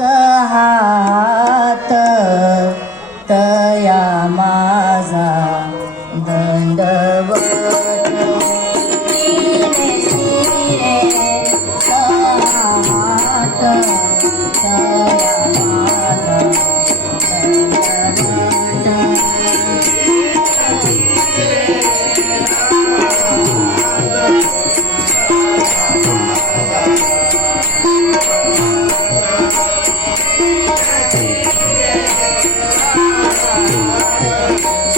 हात तया माझा दंड